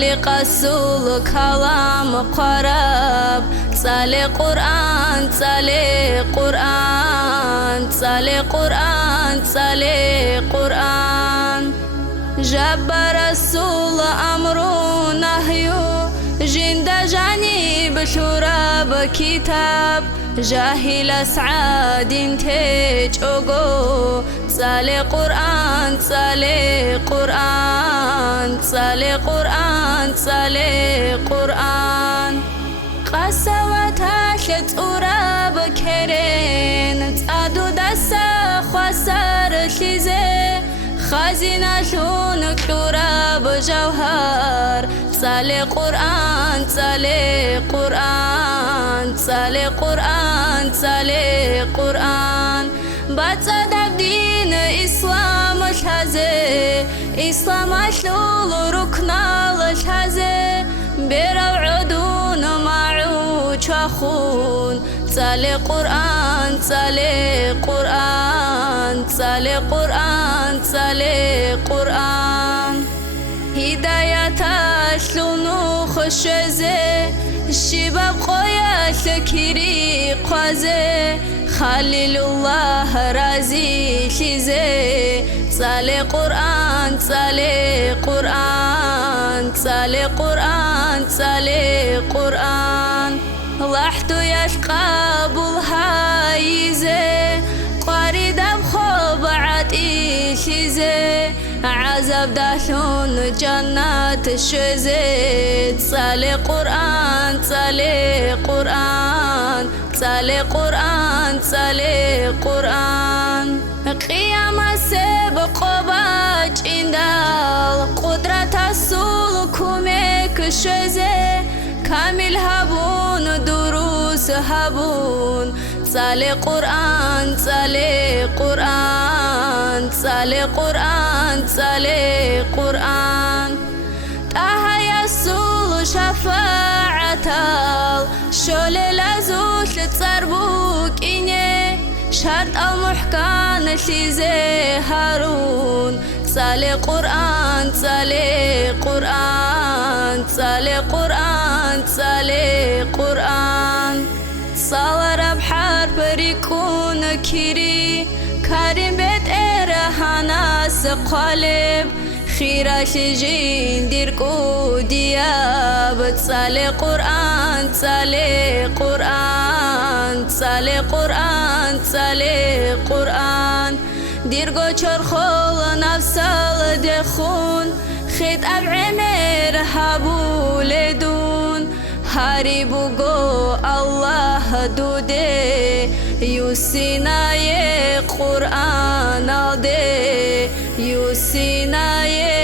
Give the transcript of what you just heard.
لقصول كلام قرب صلي قرآن صلي قرآن صلي قرآن صلي قرآن جاب رسول أمر نهي جند جانب شراب كتاب جاهل سعاد تجوجو صلي قرآن صلي قرآن صلي قرآن صلي قرآن قسوة شتورا بكرين تعدو دسا خسر شيزي خزينة شون كتورا بجوهر صلي قرآن صلي قرآن صلي قرآن صلي قرآن بتصدق دين إسلام الحزي إسلام شلول ركنا الحزي بروعدون معو شخون صلي قرآن صلي قرآن صلي قرآن صلي قرآن هداية شلونو خشزي الشباب خويا شكري قازي خليل الله رازي شيزي صلي قرآن صلي قرآن صلي قرآن صلي قرآن لحتو يشقى بالهايزي قارد بخوب عتي شيزي عذاب داشون جنات الشزيد صلي قرآن صلي قرآن صلي قرآن صلي قرآن قيام السبق باج اندال قدرة السلوكمك الشزي كامل هبون دروس هبون صلي قرآن صلي قرآن صلي قرآن صلي قرآن طه يسول شفاعة شول لازوش تصربوك إني شرط المحكان شيزي هارون صلي قرآن صلي قرآن صلي قرآن صلي قرآن صور بحر بريكون كيري كريم بيت إرهاناس قالب خيرا شجين ديركو دياب صلي قرآن صلي قرآن صلي قرآن صلي قرآن ديركو شرخول نفس الدخون خيط أبعمر هابو لدون هاربو جو الله دودي يوسينا يه قرآن دي يوسينا يه